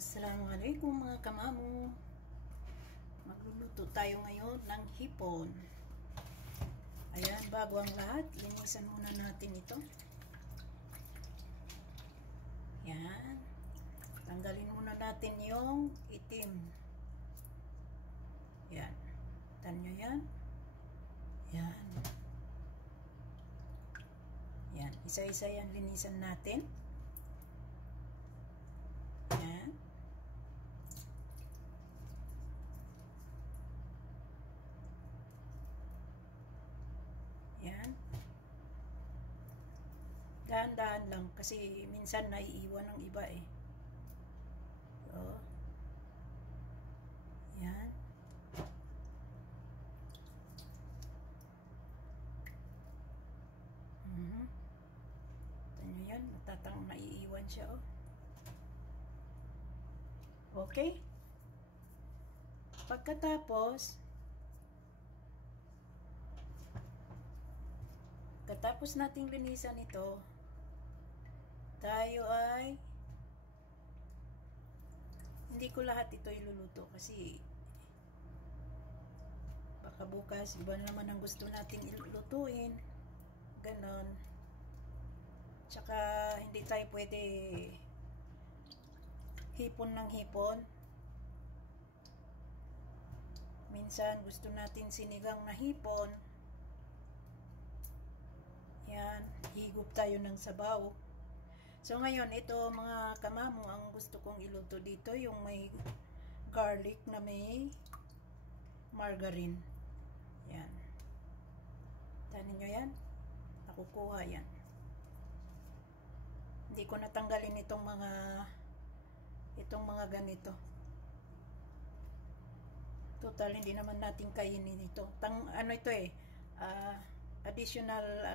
Assalamualaikum mga kamamu. Magluluto tayo ngayon ng hipon. Ayan, bago ang lahat, linisan muna natin ito. Ayan. Tanggalin muna natin yung itim. Ayan. Tanyo yan. Ayan. Ayan. Isa-isa yan linisan natin. Ayan. Yan. Dahan-dahan lang kasi minsan naiiwan ng iba eh. So, yan. Ito nyo yan, matatang naiiwan siya oh. Okay. Pagkatapos nating linisan ito, tayo ay hindi ko lahat ito iluluto kasi baka bukas iba naman ang gusto nating ilulutuin, ganon. Tsaka hindi tayo pwede hipon ng hipon. Minsan gusto natin sinigang na hipon. Yan, higop tayo ng sabaw. So ngayon, ito mga kamamu, ang gusto kong iluto dito, yung may garlic na may margarine. Yan. Tanin nyo yan? Nakukuha yan. Hindi ko natanggalin itong mga ganito. Total, hindi naman natin kainin ito. Ano ito eh, additional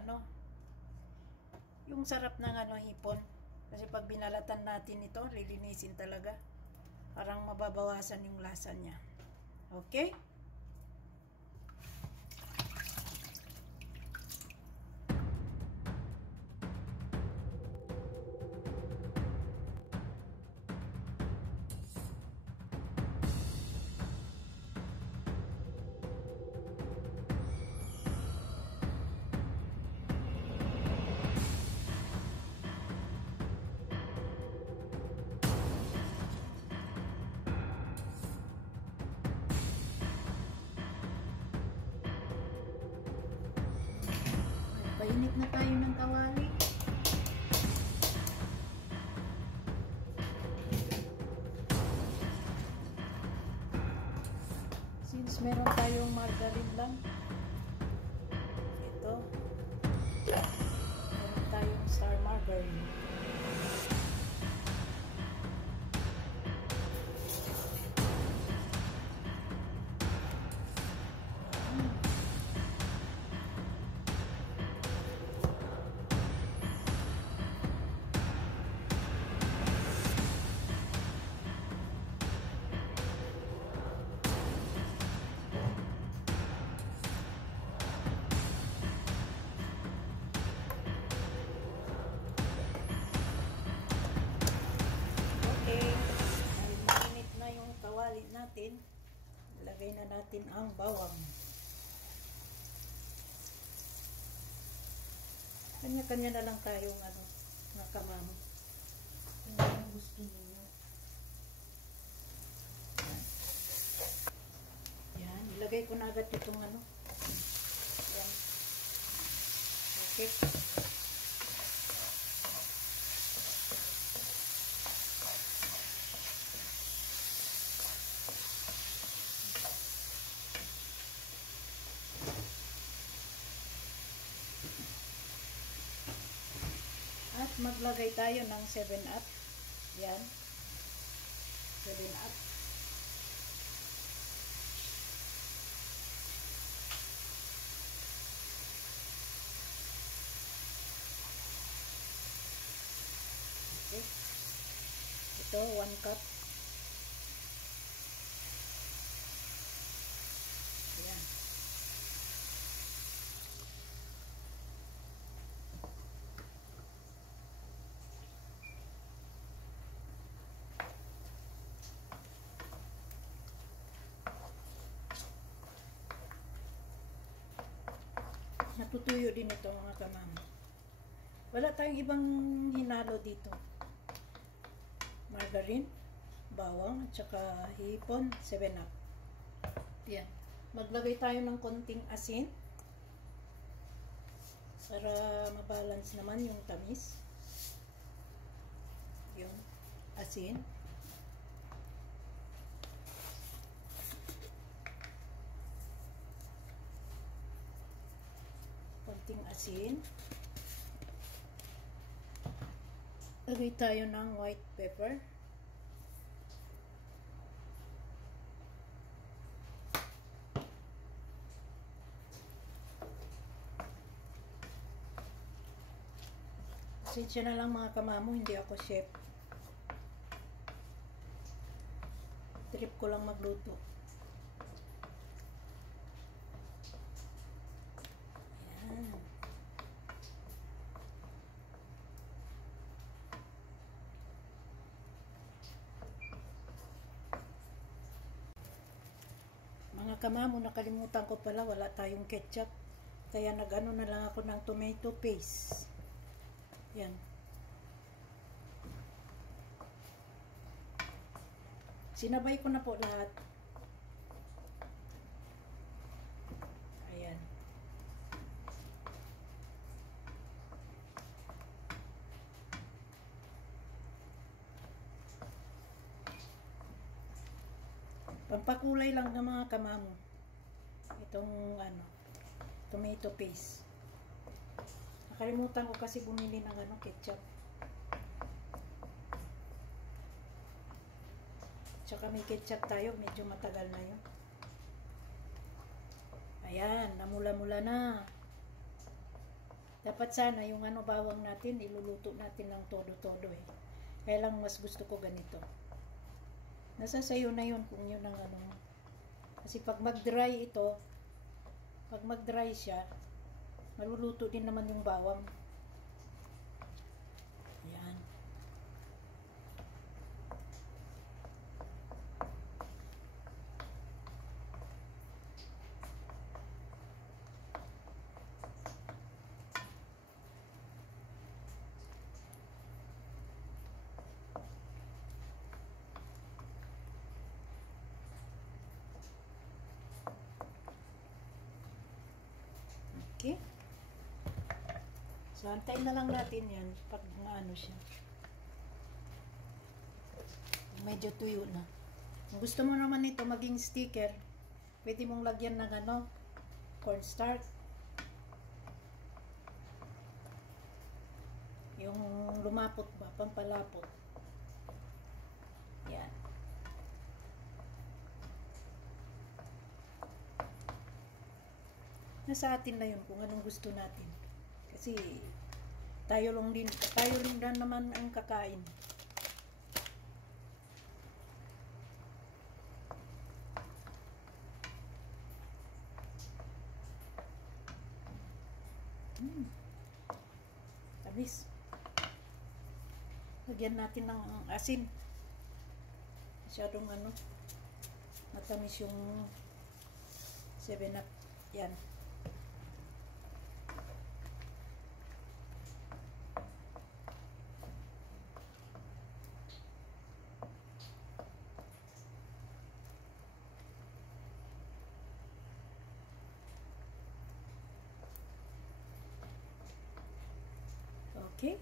yung sarap ng hipon. Kasi pag binalatan natin ito, lilinisin talaga. Parang mababawasan yung lasa niya. Okay? Painit na tayo ng kawali. Since meron tayong margarine lang, ito, meron tayong star margarine. Natin, ilagay na natin ang bawang. Kanya-kanya na lang tayong mga kamamu. Ano ang gusto niyo? Yan, ilagay ko na agad itong yan. Okay. At maglagay tayo ng 7-up. Yan. 7-up. Okay. Ito, 1 cup. Yan. tutuyo din ito mga kamamo. Wala tayong ibang hinalo dito. Margarine, bawang, at saka hipon, 7-Up. Yan. Maglagay tayo ng konting asin para mabalance naman yung tamis. Yung asin. Konting asin. Lagay tayo ng white pepper. Pasensya na lang mga kamamo, hindi ako chef. Trip ko lang magluto. Ayan. Mga kamamo, nakalimutan ko pala, wala tayong ketchup. Kaya nag-ano na lang ako ng tomato paste. Yan. Sinabay ko na po lahat. Ayan. Pampakulay lang ng mga kamamo. Itong tomato paste. Nakalimutan ko kasi bumili ng ketchup. Tsaka may ketchup tayo, medyo matagal na yun. Ayan, namula-mula na. Dapat sana yung bawang natin, iluluto natin ng todo-todo eh. Kaya lang mas gusto ko ganito. Nasa sayo na yun kung yun ang Kasi pag mag-dry ito, pag mag-dry siya, maluluto din naman yung bawang. Ayan. Okay. So, antayin na lang natin yan pag siya. Medyo tuyo na. Kung gusto mo naman ito maging sticker, pwede mong lagyan ng cornstarch. Yung lumapot ba, pampalapot. Yan. Nasa atin na yun kung anong gusto natin. Kasi tayo lang din naman ang kakain. Tamis. Lagyan natin ng asin. Masyadong matamis yung 7-Up. Yan. Okay.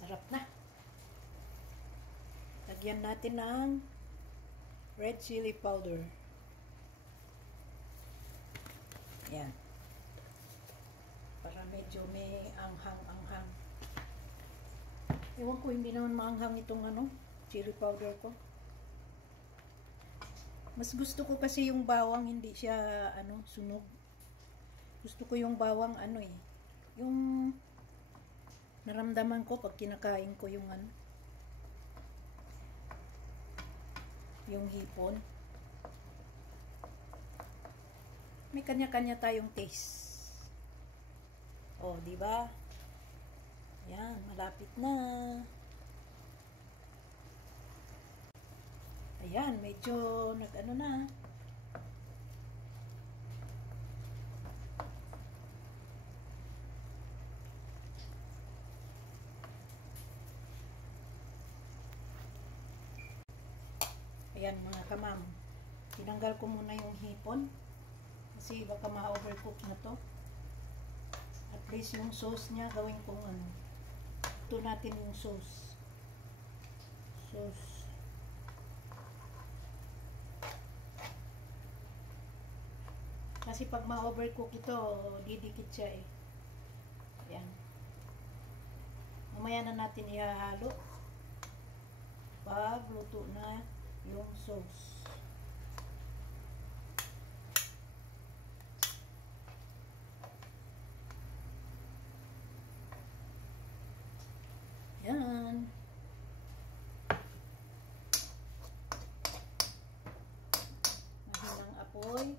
Sarap na. Lagyan natin ng red chili powder. Yan. Para medyo may anghang-anghang. Ewan ko, hindi naman maanghang itong chili powder ko. Mas gusto ko kasi yung bawang, hindi siya sunog. Gusto ko yung bawang yung naramdaman ko pag kinakain ko yung yung hipon. May kanya-kanya tayong taste. Oh, di ba? Yan, malapit na. Ayan, medyo na. Ayan mga kamam. Tinanggal ko muna yung hipon. Kasi baka ma-overcook na to. At least yung sauce niya, gawin kong ito natin yung sauce. Kasi pag ma-overcook ito, didikit siya eh. Ayan. Mamaya na natin ihahalo. Pag luto na yung sauce. Yan. Mahinang apoy.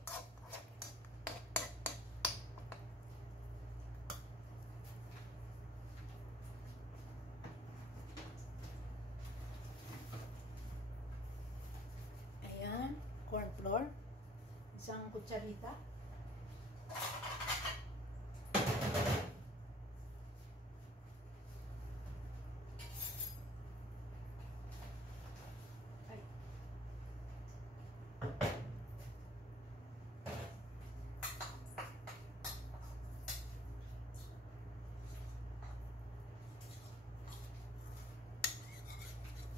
Ayan, corn flour. Isang kutsarita.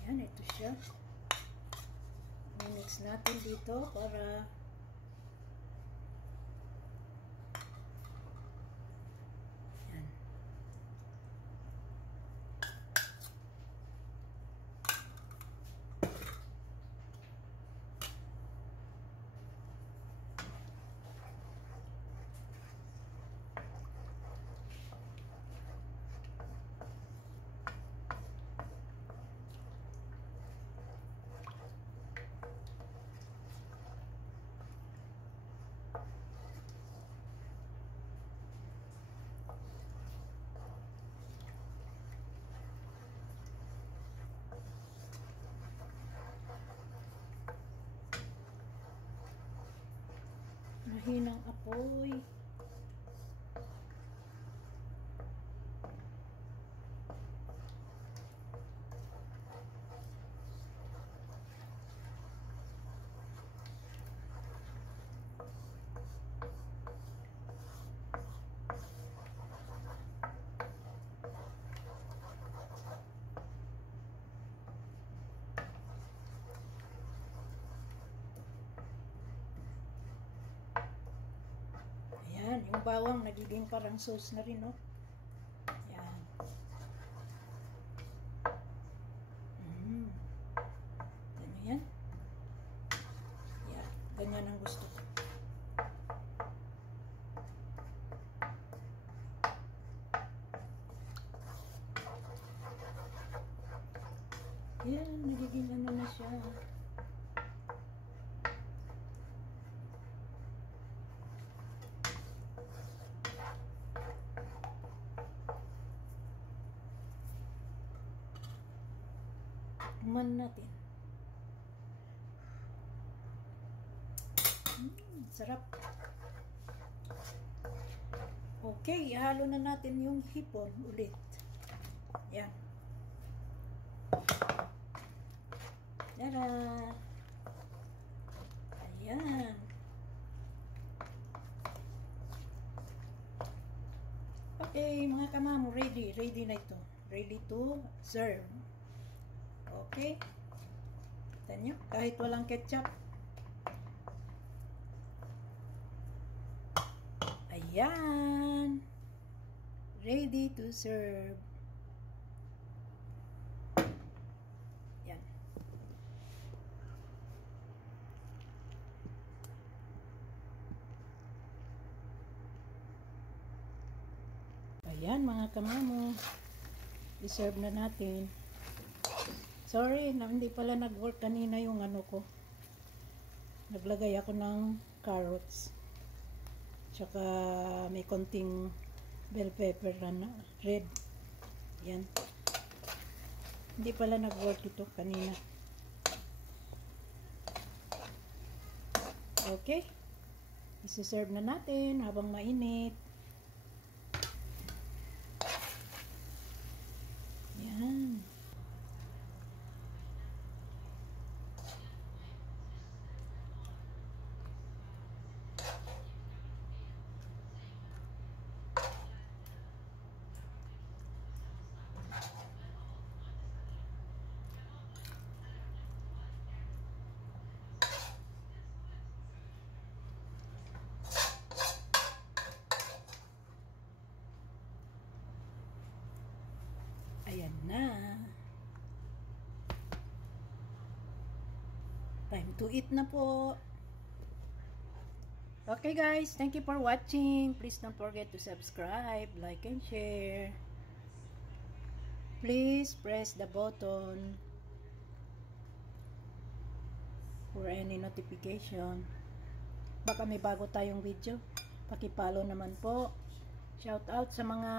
Ayan, ito siya. I-mix natin dito para yan. Mahinang apoy. Ayan, yung bawang nagiging parang sauce na rin, no? Ayan. Ano yan? Ayan, ganyan ang gusto ko. Ayan, nagiging na siya. Man natin. Sarap. Okay, ihalo na natin yung hipon ulit. Yan. Tara! Ayan. Okay, mga kamamo, ready. Ready na ito. Ready to serve. Okay. Kita nyo, kahit walang ketchup. Ayan. Ready to serve. Ayan mga kamamo. I-serve na natin. Sorry, hindi pala nag-work kanina yung ano ko. Naglagay ako ng carrots. Tsaka may konting bell pepper na red. Yan. Hindi pala nag-work ito kanina. Okay. Isi-serve na natin habang mainit. Yan. Ayan na. Time to eat na po. Okay guys, thank you for watching. Please don't forget to subscribe, like, and share. Please press the button for any notification. Baka may bago tayong video. Paki-follow naman po. Shout out sa mga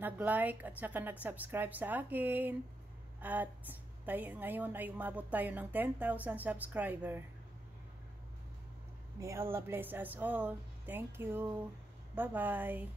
nag-like at saka nag-subscribe sa akin. At ngayon ay umabot tayo ng 10,000 subscriber. May Allah bless us all. Thank you. Bye-bye.